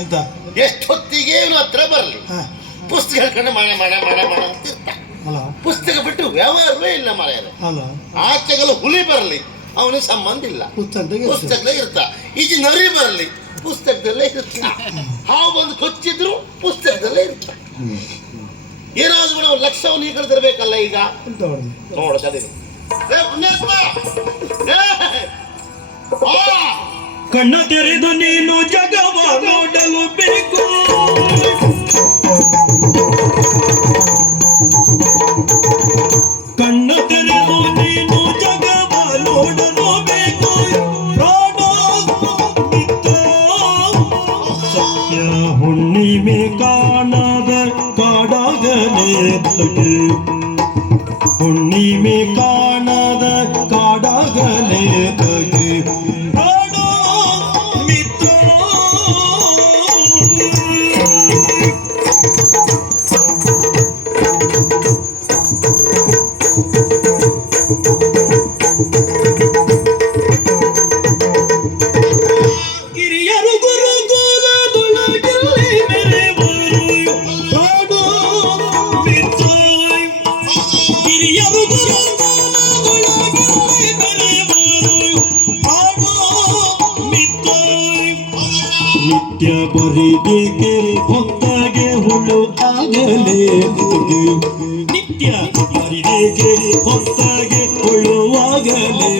ಎಂತ ಎಷ್ಟೊತ್ತಿಗೆ ಇವನು ಹತ್ರ ಬರಲಿ, ಪುಸ್ತಕ ಹೇಳ್ಕೊಂಡು ಮಣ ಮಣ ಮಣ ಮಣ ಅಂತ ಇರ್ತಾನೆ. ಪುಸ್ತಕ ಬಿಟ್ಟು ವ್ಯವಹಾರವೇ ಇಲ್ಲ ಮಾರಾಯರೆ. ಆಚೆಗೆಲ್ಲ ಹುಲಿ ಬರಲಿ ಅವನಿಗೆ ಸಂಬಂಧ ಇಲ್ಲ, ಪುಸ್ತಕದಲ್ಲೇ ಇರ್ತ. ಈಚೆ ನರಿ ಬರಲಿ ಪುಸ್ತಕದಲ್ಲೇ ಇರ್ತ. ಹಾವು ಬಂದು ಕೊಚ್ಚಿದ್ರು ಪುಸ್ತಕದಲ್ಲೇ ಇರ್ತ. ಏನಾದ್ರು ಕೂಡ ಲಕ್ಷವನ್ನು ಈ ಕಡೆ ತರಬೇಕಲ್ಲ. ಈಗ ನೋಡು ಕದೀರಿ ಕಣ್ಣ ತೆರೆದು ನೀನು ಜಗವ ನೋಡಲು ಬೇಕು. ಕಣ್ಣ ತೆರೆದು ನೀನು ಜಗವ ನೋಡಲು ಬೇಕು. ಪ್ರಾಣ ಮಿತ್ರ ಸತ್ಯ ಹುಣ್ಣಿಮೆ ಕಾಣದ ಕಾಡಾಗಲೇ ಹುಣ್ಣಿಮೆ ಕಾಣದ ಕಾಡಾಗಲೇ ನಿತ್ಯ ಬರಿಗೆಗೆ ಹೊತ್ತಾಗೆ ಹುಳು ಆಗಲೇ ನಿತ್ಯ ಬರಿಗೆಗೆ ಹೊತ್ತಾಗೆ ಹುಳುವಾಗಲೇ